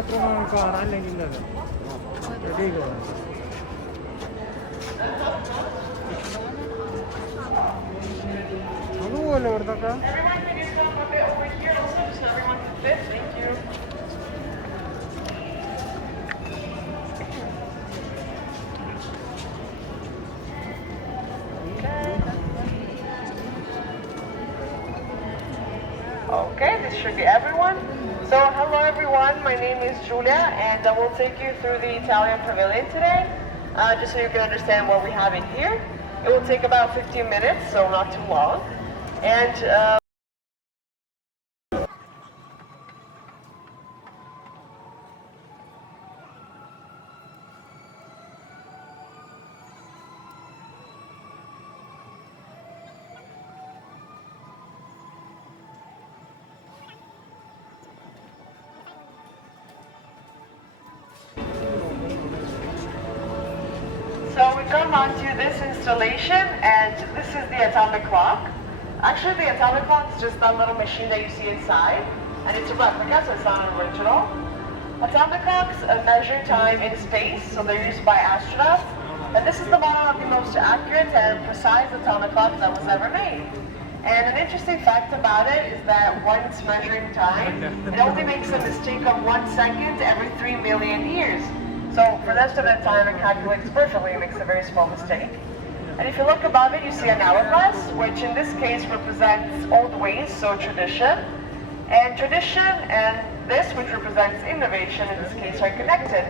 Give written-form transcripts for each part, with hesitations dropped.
മാത്രം കാണാൻ അല്ലെങ്കിൽ അതുപോലെ ഇവിടുത്തെ Okay, this should be everyone. So, hello everyone, my name is Julia and I will take you through the Italian Pavilion today, just so you can understand what we have in here. It will take about 15 minutes, so not too long. And so we come on to this installation, and this is the atomic clock. Actually, the atomic clock is just that little machine that you see inside, and it's a replica, so it's not an original. Atomic clocks measure time in space, so they're used by astronauts. And this is the model of the most accurate and precise atomic clock that was ever made. And an interesting fact about it is that when it's measuring time, it only makes a mistake of 1 second every 3 million years. So for the rest of the time, it calculates perfectly and makes a very small mistake. And if you look above it, you see an hourglass, which in this case represents old ways, so tradition. And tradition and this, which represents innovation, in this case, are connected.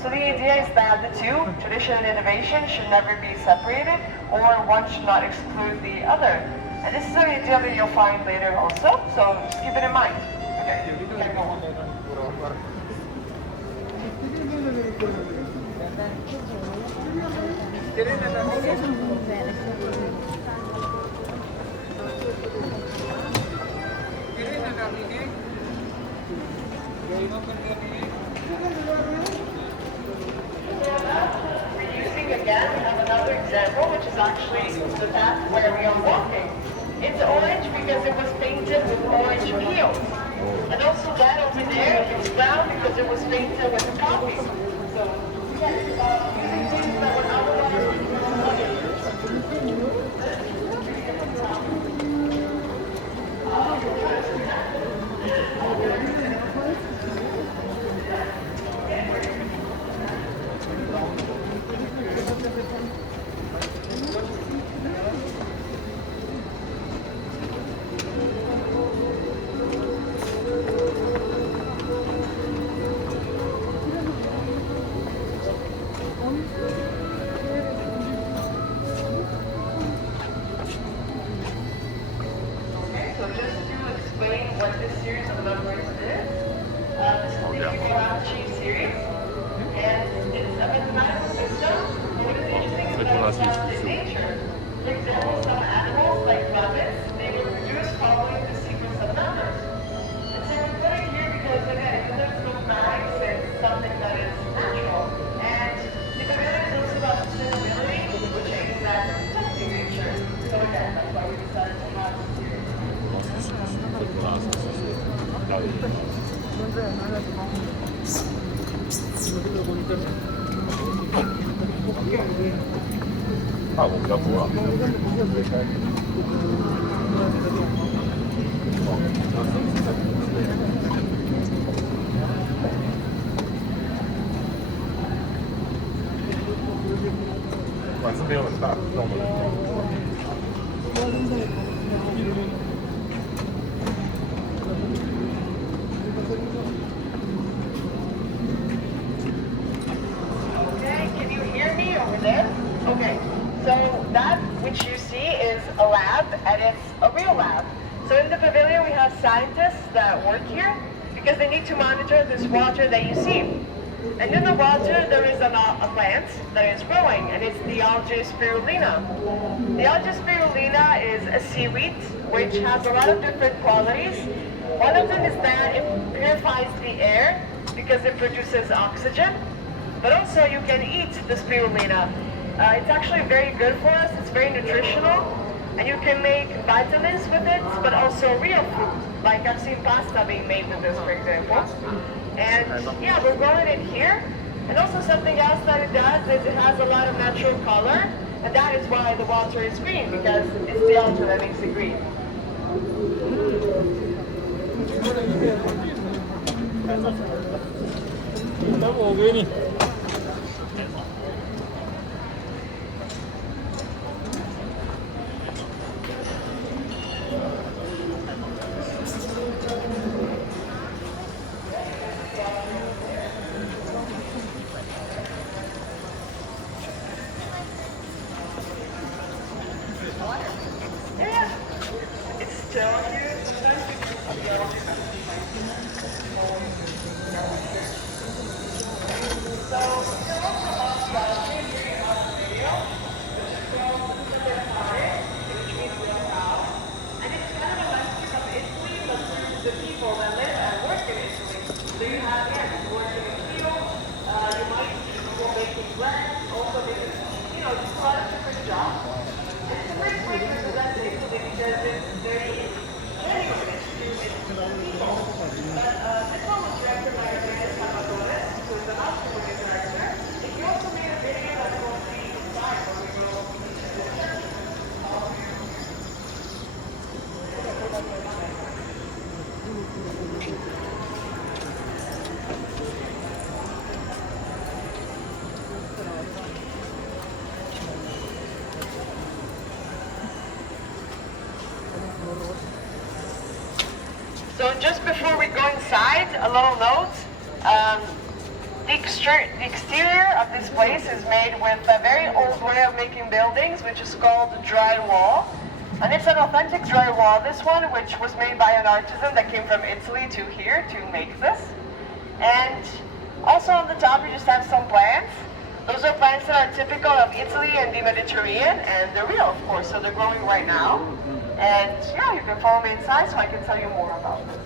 So the idea is that the two, tradition and innovation, should never be separated, or one should not exclude the other. And this is an idea that you'll find later also, so just keep it in mind. Okay, go on. Again, we have another example, which is actually the path where we are walking. It's orange because it was painted with orange peels. And also that over there is brown because it was painted with coffee. So, yes, using things that would otherwise be what this series of numbers is. This is the Fibonacci series, and it's a mathematical system. What is interesting is that it's found in nature. For example, some animals, like rabbits, they will reproduce following the sequence of numbers. And so we put it here because, again, even though it's mathematics, it's something that is natural. And the Pavilion is also about sustainability, which aims at protecting nature. So again, that's why we decided to have this series. Ah, bon, bien pour Ouais, c'est bien, ça. Non, Okay, so that which you see is a lab, and it's a real lab. So in the pavilion we have scientists that work here because they need to monitor this water that you see. And in the water there is a plant that is growing, and it's the algae spirulina. The algae spirulina is a seaweed which has a lot of different qualities. One of them is that it purifies the air because it produces oxygen, but also you can eat the spirulina. It's actually very good for us, it's very nutritional, And you can make vitamins with it, but also real food. Like I've seen pasta being made with this, for example. And yeah, we're growing it here. And also something else that it does is it has a lot of natural color. And that is why the water is green, because it's the algae that makes it green. Yeah, it's still here. Sometimes you can see all the So, you're also on the balcony here on the video, which is called Belvedere, which means real house. And it's kind of a landscape of Italy, but through the people that live and work in Italy. So you have, yeah, people working in fields, you might see people making bread, also making, just a lot of different jobs. And it's a great way to present Italy because it's very genuine, it's people. But this one was directed by who is an Austrian director. And he also made a video that we'll see inside when we go into the church. So just before we go inside, a little note. The exterior of this place is made with a very old way of making buildings, which is called drywall. And it's an authentic drywall, this one, which was made by an artisan that came from Italy to here to make this. And also on the top, you just have some plants. Those are plants that are typical of Italy and the Mediterranean, and they're real, of course, so they're growing right now. And yeah, you can follow me inside so I can tell you more about this.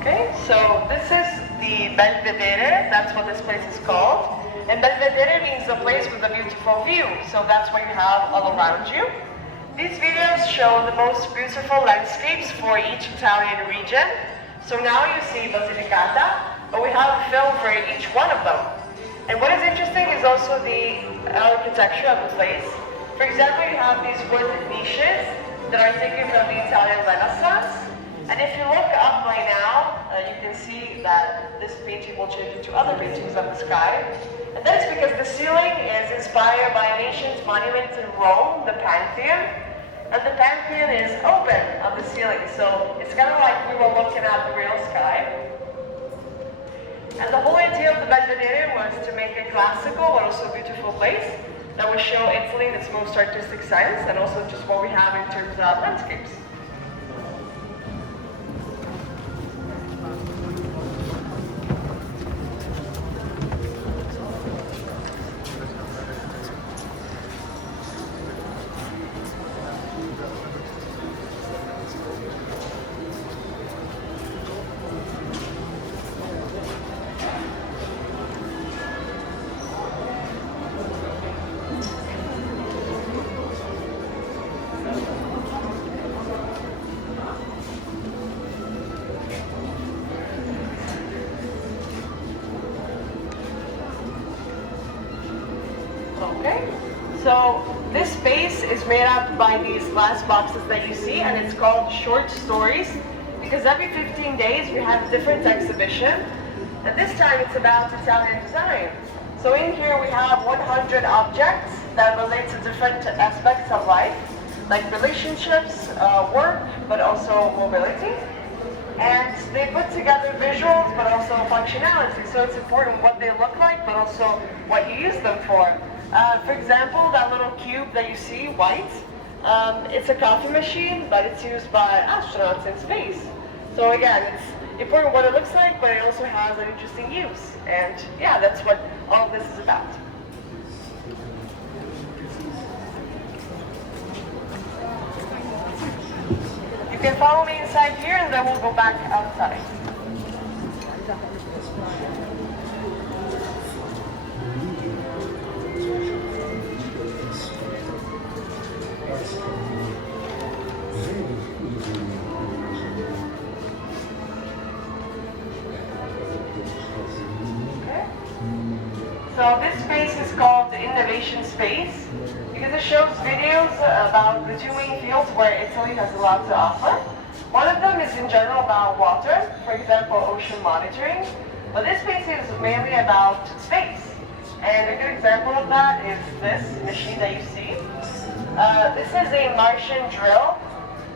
Okay, so this is the Belvedere, that's what this place is called. And Belvedere means a place with a beautiful view, so that's what you have all around you. These videos show the most beautiful landscapes for each Italian region. So now you see Basilicata, but we have a film for each one of them. And what is interesting is also the architecture of the place. For example, you have these wood niches that are taken from the Italian Renaissance. And if you look up right now, you can see that this painting will change into other paintings of the sky. And that is because the ceiling is inspired by an ancient monument in Rome, the Pantheon. And the Pantheon is open on the ceiling, so it's kind of like we were looking at the real sky. And the whole idea of the Belvedere was to make a classical but also beautiful place that would show Italy in its most artistic sense, and also just what we have in terms of landscapes. Okay, so this space is made up by these glass boxes that you see, and it's called Short Stories, because every 15 days we have different exhibition, and this time it's about Italian design. So in here we have 100 objects that relate to different aspects of life, like relationships, work, but also mobility. And they put together visuals, but also functionality. So it's important what they look like, but also what you use them for. For example, that little cube that you see, white, it's a coffee machine, but it's used by astronauts in space. So again, it's important what it looks like, but it also has an interesting use. And yeah, that's what all of this is about. You can follow me inside here and then we'll go back outside. So this space is called the Innovation Space because it shows videos about the two main fields where Italy has a lot to offer. One of them is in general about water, for example, ocean monitoring, but this space is mainly about space. And a good example of that is this machine that you see. This is a Martian Drill,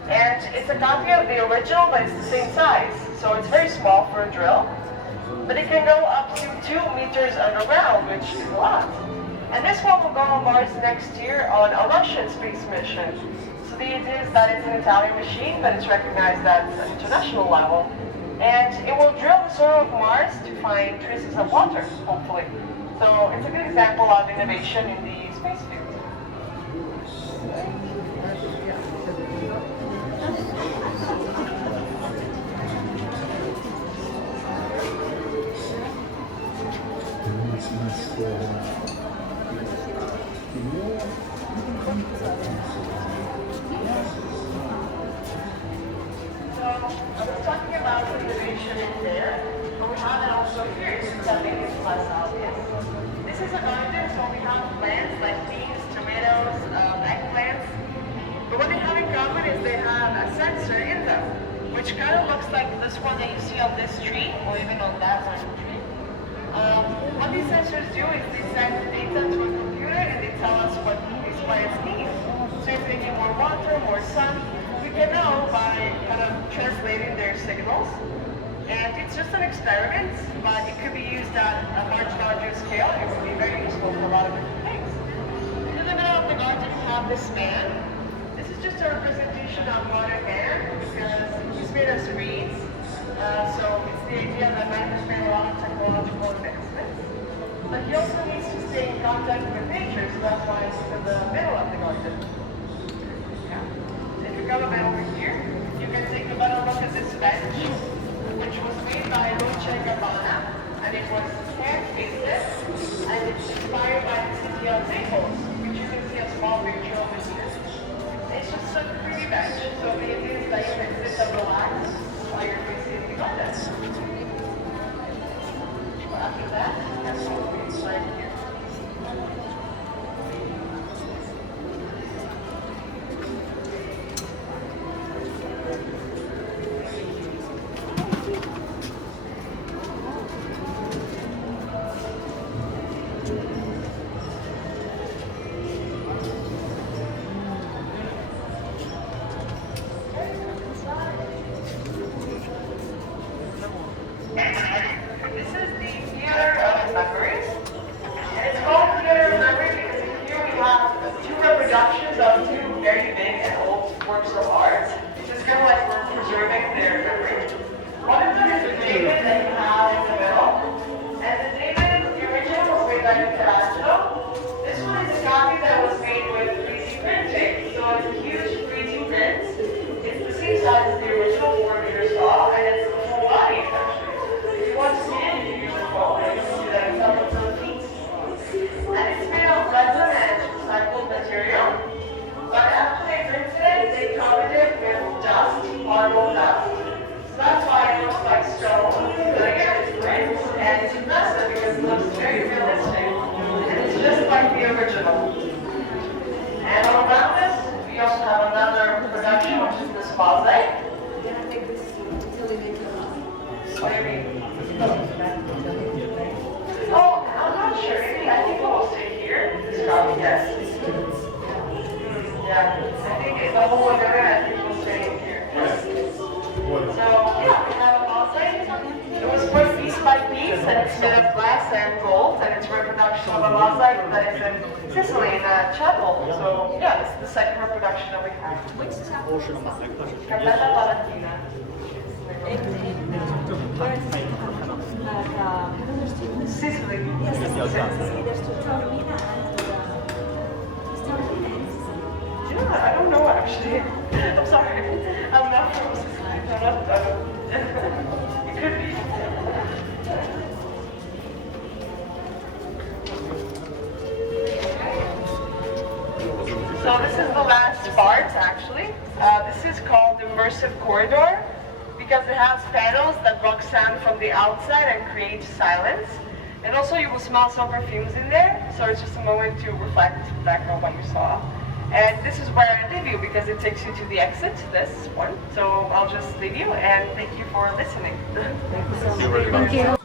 and it's a copy of the original, but it's the same size. So it's very small for a drill. But it can go up to 2 meters underground, which is a lot. And this one will go on Mars next year on a Russian space mission. So the idea is that it's an Italian machine, but it's recognized at an international level. And it will drill the soil of Mars to find traces of water, hopefully. So it's a good example of innovation in the space field. So I was talking about innovation in there, but we have it also here, since I think it's less obvious. This is a garden, so we have plants like beans, tomatoes, eggplants. But what they have in common is they have a sensor in them, which kind of looks like this one that you see on this tree, or even on that one tree. What these sensors do is they send data to a computer and they tell us what these plants need. So if they need more water, more sun, we can know by kind of translating their signals. And it's just an experiment, but it could be used at a much larger scale. It would be very useful for a lot of different things. In the middle of the garden, we have this man. This is just a representation of modern man because he's made of reeds. So it's the idea that man has made a lot of technological advancements. But he also needs to stay in contact with nature, so that's why it's in the middle of the garden. Yeah. So if you come over here, you can take a better look at this bench, which was made by Luce Gabbana, and it was hand-painted, and it's inspired by the city of Naples, which you can see a small picture over here. It's just a pretty bench, so the idea is that you can sit and relax while you're facing the garden. After that, that's all we inside here. This is the Theater of Memories. And it's called Theater of Memory because here we have two reproductions of two very big and old works of art. It's just kind of like we're preserving their memory. One of them is the David that you have in the middle. And the David, the original, was made by Michelangelo. This one is a copy that was made with 3D printing. So it's a huge 3D print. It's the same size as the original 4 meters tall, and it's the full body actually. If you want to see it, you can use your phone and you can see that it's up until the feet. And it's made of resin and recycled material. But after they printed it, they covered it with dust, marble dust. So that's why it looks like stone. But again, it's print and it's impressive because it looks very realistic. And it's just like the original. And all around this, we also have another production, which is this mosaic. What do you mean? Oh, I'm not sure. Maybe I think it will stay here. This probably yes. Yeah, I think it's the whole of it. I think it will stay in here. So yeah, we have a mosaic. It was worked piece by piece, and it's made of glass and gold, and it's a reproduction of a mosaic that is in Sicily in a chapel. So yeah, this is the second reproduction that we have. Which chapel? Cappella Palatina. Sicily. Yes, there's to Taormina and Taormina. Yeah, I don't know actually. I'm sorry. I'm not from Sicily. I'm not. It could be. So this is the last part actually. This is called Immersive Corridor because it has panels that block sound from the outside and create silence. And also you will smell some perfumes in there, so it's just a moment to reflect back on what you saw. And this is where I leave you because it takes you to the exit, this one. So I'll just leave you and thank you for listening. Thank you very much. Thank you.